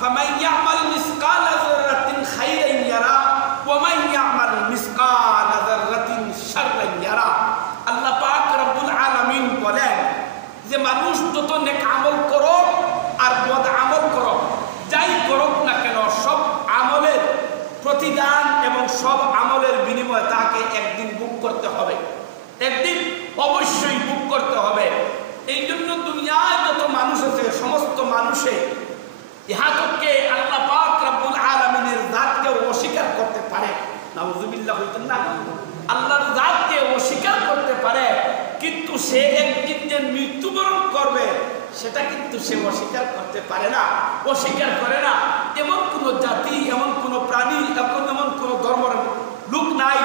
ফামান ইয়ামাল মিসকালা যাররাতিন খাইরান ইয়ারা ওয়া মান ইয়ামাল মিসকালা যাররাতিন শাররান ইয়ারা। আল্লাহ পাক রব্বুল আলামিন বলেন যে মানুষ যত নেক আমল করো আর বদ আমল করো, যাই করুক না কেন, সব আমলের প্রতিদান এবং সব আমলের বিনিময়ে তাকে একদিন ভোগ করতে হবে, একদিন অবশ্যই ভোগ করতে হবে। এই জন্য দুনিয়ায় যত মানুষ আছে সমস্ত মানুষে ইহা থেকে আল্লাহ পাক রব্বুল আলামিনের জাতকে অস্বীকার করতে পারে, নাউযুবিল্লাহ হইতেন না, আল্লাহর জাতকে অস্বীকার করতে পারে, কিন্তু সে একদিন যে মৃত্যুবরণ করবে সেটা কিন্তু সে অস্বীকার করতে পারে না, অস্বীকার করে না। এমন কোন জাতি, এমন কোন প্রাণী, এমন কোন ধর্মের লোক নাই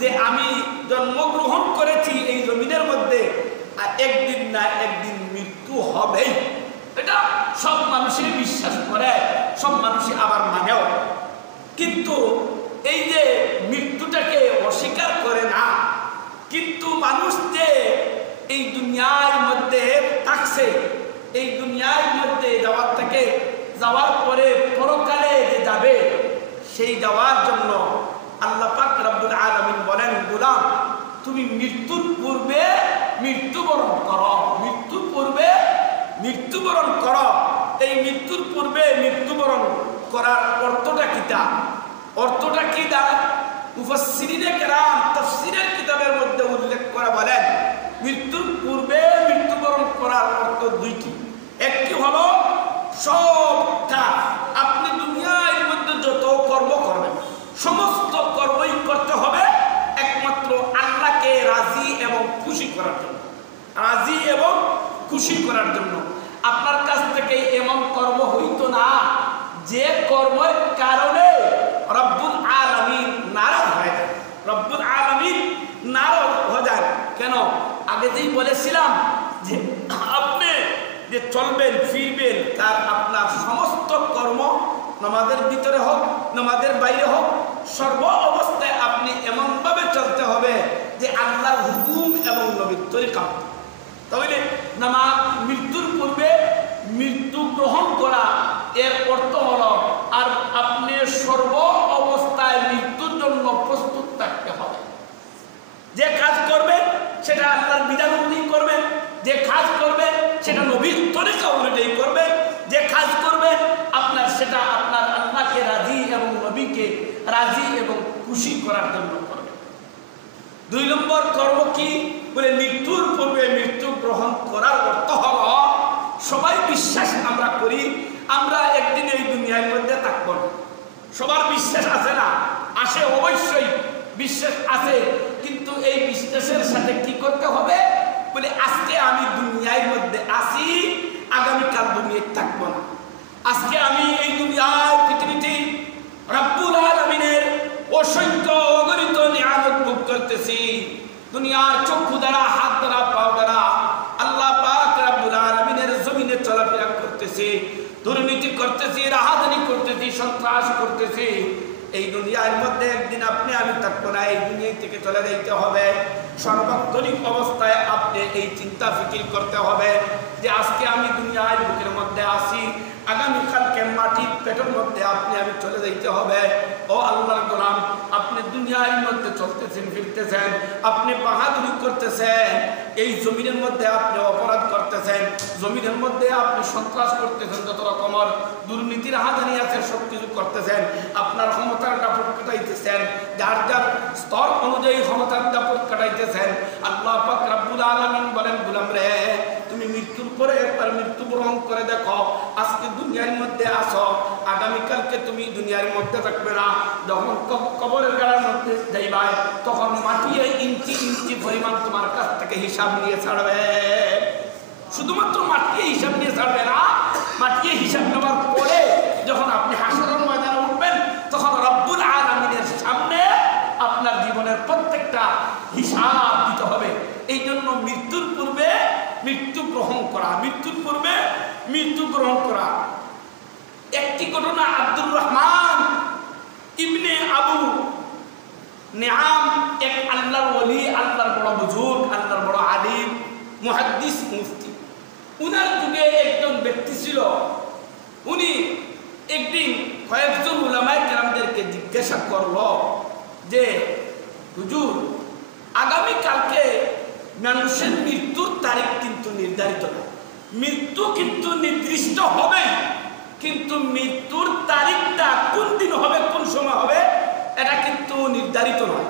যে আমি জন্মগ্রহণ করেছি এই জমিনের মধ্যে আর একদিন না একদিন মৃত্যু হবে। এটা সব মানুষই বিশ্বাস করে, সব মানুষই আবার মানেও, কিন্তু এই যে মৃত্যুটাকে অস্বীকার করে না। কিন্তু মানুষ যে এই দুনিয়ার মধ্যে থাকছে, এই দুনিয়ার মধ্যে যাওয়ার পরে পরকালে যে যাবে, সেই যাওয়ার জন্য আল্লাহ পাক রব্বুল আলামিন বলেন, গোলাম তুমি মৃত্যুর পূর্বে মৃত্যুবরণ করো, মৃত্যুর পূর্বে মৃত্যুবরণ করো। এই মৃত্যুর পূর্বে মৃত্যুবরণ করার অর্থটা কিটা? অর্থটা কি দাঁড়ায়? মুফাসসিরিনে কেরাম তাফসীরের কিতাবের মধ্যে উল্লেখ করে বলেন, মৃত্যুর পূর্বে মৃত্যুবরণ করার অর্থ দুইটি। একটি হলো সবটা আপনি দুনিয়ার মধ্যে যত কর্ম করবেন সমস্ত কর্মই করতে হবে একমাত্র আল্লাহকে রাজি এবং খুশি করার জন্য, রাজি এবং খুশি করার জন্য। আপনার কাছ থেকে এমন কর্ম হইতো না যে কর্মের কারণে রব্বুল আলামিন নারাজ হয়ে যায়, রব্বুল আলামিন নারাজ হয়ে যায়। কেন? আগে যেই বলেছিলাম যে আপনি যে চলবেন ফিরবেন তার আপনার সমস্ত কর্ম নামাজের ভিতরে হোক নামাজের বাইরে হোক সর্ব অবস্থায় আপনি এমনভাবে চলতে হবে যে আল্লাহর হুকুম এবং নবীর তরিকা। তাহলে মৃত্যুর পূর্বে মৃত্যু গ্রহণ করা এর অর্থ হলো আর আপনি সর্ব অবস্থায় মৃত্যুর জন্য প্রস্তুত থাকতে হবে। যে কাজ করবেন সেটা আল্লাহর বিধান অনুযায়ী করবেন, যে কাজ করবেন সেটা নবীর তরিকা অনুযায়ী করবেন, যে কাজ করবেন আপনার সেটা আপনার আল্লাহকে রাজি এবং নবীকে রাজি এবং খুশি করার জন্য করবেন। 2 নম্বর কর্ম কি বলে? মৃত্যুর পূর্বে মৃত্যু গ্রহণ করার অর্থ হলো সবাই বিশ্বাস আমরা করি আমরা একদিন এই দুনিয়ার মধ্যে থাকব না। সবার বিশ্বাস আছে না? আসে, অবশ্যই বিশ্বাস আছে, কিন্তু এই বিশ্বাসের সাথে কি করতে হবে বলে আজকে আমি দুনিয়ার মধ্যে আসি, আগামীকাল দুনিয়ায় থাকবো না। আজকে আমি এই দুনিয়ার পৃথিবীতে রব্বুল আলামিনের অসংখ্য অগণিত নিয়ামত ভোগ করতেছি। দুনিয়ার চক্ষু দ্বারা, হাত দ্বারা, পাও দ্বারা আল্লাহ পাক রব্বুল আলামিনের জমিনে চলাফেরা করতেছি, দুর্নীতি করতেছি, রাহাজানি করতেছি, সন্ত্রাস করতেছি। এই দুনিয়ার মধ্যে একদিন আপনি আমি থাকবো না, এই দুনিয়া থেকে চলে যেতে হবে। সর্বান্তরিক অবস্থায় আপনি এই চিন্তা ফিকির করতে হবে যে আজকে আমি দুনিয়ার বুকের মধ্যে আসি, আগামীকালকে মাটির পেটের মধ্যে আপনি আমি চলে যেতে হবে। ও আল্লাহর গোলাম, আপনি দুনিয়ার মধ্যে চলতেছেন ফিরতেছেন, আপনি বাহাদুরি করতেছেন, এই জমিনের মধ্যে আপনি অপরাধ করতেছেন, জমিনের মধ্যে আপনি সন্ত্রাস করতেছেন, যত রকমের দুর্নীতির হাজানি আছে সব কিছু করতেছেন, আপনার ক্ষমতার দাপট কাটাইতেছেন, যার যার স্তর অনুযায়ী ক্ষমতার দাপট কাটাইতেছেন। আল্লাহ পাক রব্বুল আলামিন বলেন, গোলাম রে তুমি মৃত্যুর পরে একবার মৃত্যুবরণ করে দেখো। আজকে দুনিয়ার মধ্যে আসো, আগামীকালকে তুমি দুনিয়ার মধ্যে থাকবে না। যখন কবরের গাড়ার মধ্যে যাইবা তখন মাটিয়ে ইঞ্চি ইঞ্চি পরিমাণ তোমার কাছ থেকে হিসাব নিয়ে ছাড়বে। শুধুমাত্র মাটিয়ে হিসাব নিয়ে ছাড়বে না, মাটিয়ে হিসাব নেওয়ার পরে যখন আপনি হাসরের ময়দানে উঠবেন তখন রব্বুল আলামিনের সামনে আপনার জীবনের প্রত্যেকটা হিসাব দিতে হবে। এই জন্য মৃত্যুর পূর্বে মৃত্যু গ্রহণ করা, মৃত্যুর পূর্বে মৃত্যু গ্রহণ করা। একটি ঘটনা আব্দুর রহমান ইবনে আবু নেআম, এক আল্লাহর ওলি, আল্লাহর বড় বুজুর্গ, আল্লাহর বড় আলিম, মুহাদ্দিস, মুফতি। উনার যুগে একজন ব্যক্তি ছিল, উনি একদিন কয়েকজন উলামায়ে কেরামদেরকে জিজ্ঞাসা করলো যে হুজুর, আগামী কালকে মানুষের মৃত্যুর তারিখ কিন্তু নির্ধারিত না, মৃত্যু কিন্তু নির্দিষ্ট হবে, কিন্তু মৃত্যুর তারিখটা কোন দিন হবে, কোন সময় হবে, এটা কিন্তু নির্ধারিত নয়।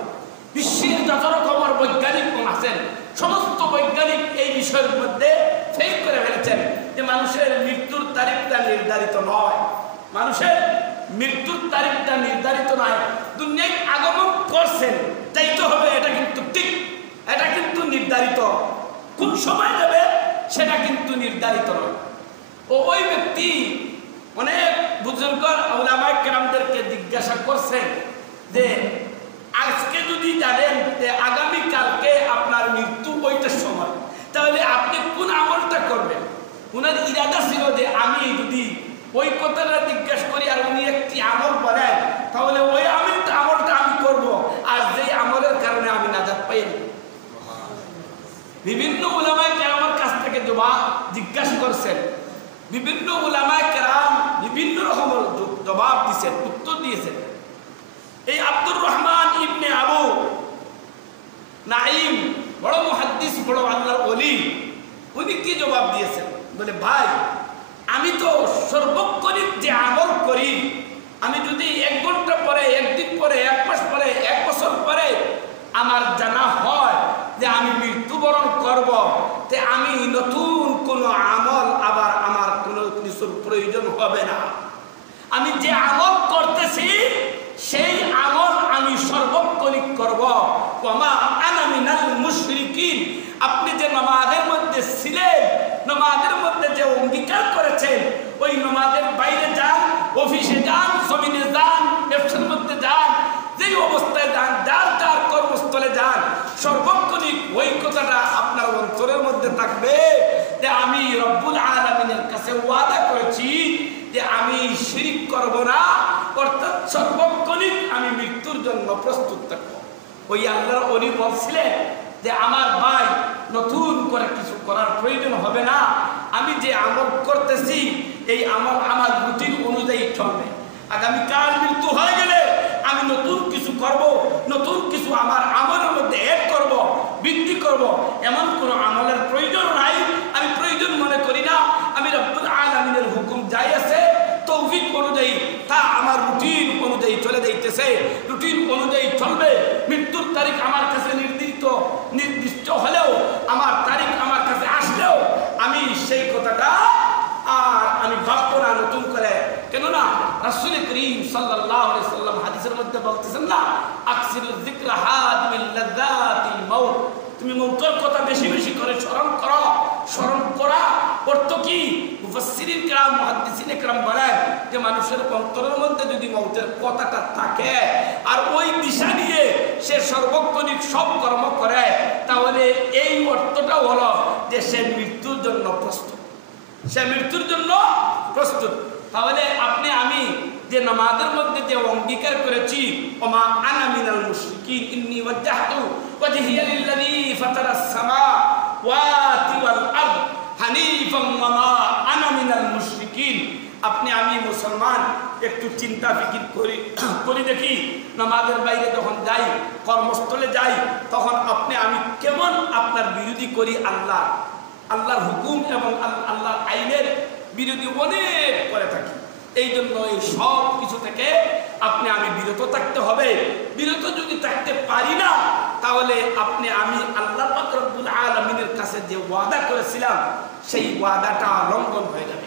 বিশ্বের যত রকমের বৈজ্ঞানিক আছেন, সমস্ত বৈজ্ঞানিক এই বিষয়ের মধ্যে ফেল করে ফেলেছেন যে মানুষের মৃত্যুর তারিখটা নির্ধারিত নয়, মানুষের মৃত্যুর তারিখটা নির্ধারিত নয়। দুনিয়ায় আগমন করছেন তাইতে হবে, এটা কিন্তু ঠিক, এটা কিন্তু নির্ধারিত। কোন সময় যাবে সেটা কিন্তু নির্ধারিত নয়। ওই ব্যক্তি অনেক বুজুর্গ উলামায়ে কেরামদেরকে জিজ্ঞাসা করছেন যে আজকে যদি জানেন যে আগামীকালকে আপনার মৃত্যু ওইটার সময়, তাহলে আপনি কোন আমলটা করবেন? উনার ইরাদা ছিল যে আমি যদি ওই কথাটা জিজ্ঞাসা করি আর উনি একটি আমল বলেন, তাহলে ওই আমলটা আমি করব, আর যে আমলের কারণে আমি নাজাত পাইনি। বিভিন্ন উলামায়ে কেরামের কাছ থেকে জিজ্ঞাসা করছেন, বিভিন্ন উলামায়ে কেরাম বিভিন্ন রকমের জবাব দিয়েছেন, উত্তর দিয়েছেন। এই আব্দুর রহমান ইবনে আবু নাঈম, বড় মুহাদ্দিস, বড় আল্লাহর ওলি, উনি কি জবাব দিয়েছেন? বলে, ভাই, আমি তো সর্বক্ষণিক যে আমল করি, আমি যদি 1 ঘন্টা পরে, 1 দিন পরে, 1 মাস পরে, 1 বছর পরে আমার জানা হয় যে আমি মৃত্যুবরণ করব, তে আমি নতুন কোনো আমল আবার আমার কোনো কিছুর প্রয়োজন হবে না। আমি যে আমল করতেছি সেই আমল আমি সর্বক্ষণিক করব। ওয়া আনা মিনাল মুশরিকিন। আপনি যে নামাজের মধ্যে ছিলেন, নামাজের মধ্যে যে অঙ্গীকার করেছেন, ওই নামাজের বাইরে যান, অফিসে যান, জমিনে যান, ব্যবসার মধ্যে যান, যেই অবস্থায় যান, যার যার কর্মস্থলে যান, সর্বক্ষণিক ওই কথাটা আপনার অন্তরের মধ্যে থাকবে যে আমি রব্বুল আলামিনের কাছে ওয়াদা করেছি যে আমি শিরিক করব না, অর্থাৎ সর্বক্ষণিক আমি মৃত্যুর জন্য প্রস্তুত থাকবো। ওই আল্লাহর ওলি বলছিলেন যে আমার ভাই, নতুন করে কিছু করার প্রয়োজন হবে না, আমি যে আমল করতেছি এই আমল আমার রুটিন অনুযায়ী চলবে। আগামীকাল মৃত্যু হয়ে গেলে আমি নতুন কিছু করব, নতুন কিছু আমার আমলের মধ্যে এড করব, বৃদ্ধি করব, এমন কোনো আমলের প্রয়োজন নাই, আমি প্রয়োজন মনে করি না। আমি রব্বুল আলামিনের হুকুম যাই আছে তৌফিক অনুযায়ী তা আমার রুটিন অনুযায়ী চলে যাইতেছে, রুটিন অনুযায়ী চলবে। মৃত্যুর তারিখ আমার কাছে নির্দিষ্ট হলেও, আমার তারিখ আমার কাছে আসলেও আমি সেই কথাটা আর আমি ভাববো না নতুন করে। কেননা রাসূল করিম সাল্লাল্লাহু আলাইহি সাল্লাম হাদিসের মধ্যে বলতেছেন না, আকসিরুয যিকরা হাদিমিল লাযাতিল মাউত, তুমি মৌতের কথা বেশি বেশি করে স্মরণ করো। স্মরণ করা অর্থ কি? মুফাসসিরিন কিরাম, মুহাদ্দিসিন কিরাম বলেন যে মানুষের অন্তরের মধ্যে যদি মৌতের কথাটা থাকে আর ওই দিশা নিয়ে সে সর্বক্ষণিক সব কর্ম করে, তাহলে এই অর্থটা হলো যে সে মৃত্যুর জন্য প্রস্তুত, সে মৃত্যুর জন্য প্রস্তুত। তাহলে আপনি আমি যে নামাজের মধ্যে যে অঙ্গীকার করেছি, ওমা আনা মিনাল মুশরিকিন ইন্নী ওয়াজ্জাহতু ওয়াজহিয়া লিল্লাযী ফাতারাস সামাওয়াতি ওয়াল আরদ হানিফাম ওয়া মা আনা মিনাল মুশরিকিন। আপনি আমি মুসলমান একটু চিন্তা ফিকির করি দেখি, নামাজের বাইরে যখন যাই, কর্মস্থলে যাই, তখন আপনি আমি কেমন আপনার বিরোধী করি। আল্লাহর হুকুম এবং আল্লাহর আইনের বিরোধী অনেক করে থাকি। এই জন্য এই সব কিছু থেকে আপনি আমি বিরত থাকতে হবে। বিরত যদি থাকতে পারি না, তাহলে আপনি আমি আল্লাহ পাক রব্বুল আলামিনের কাছে যে ওয়াদা করেছিলাম সেই ওয়াদাটা লঙ্ঘন হয়ে যাবে।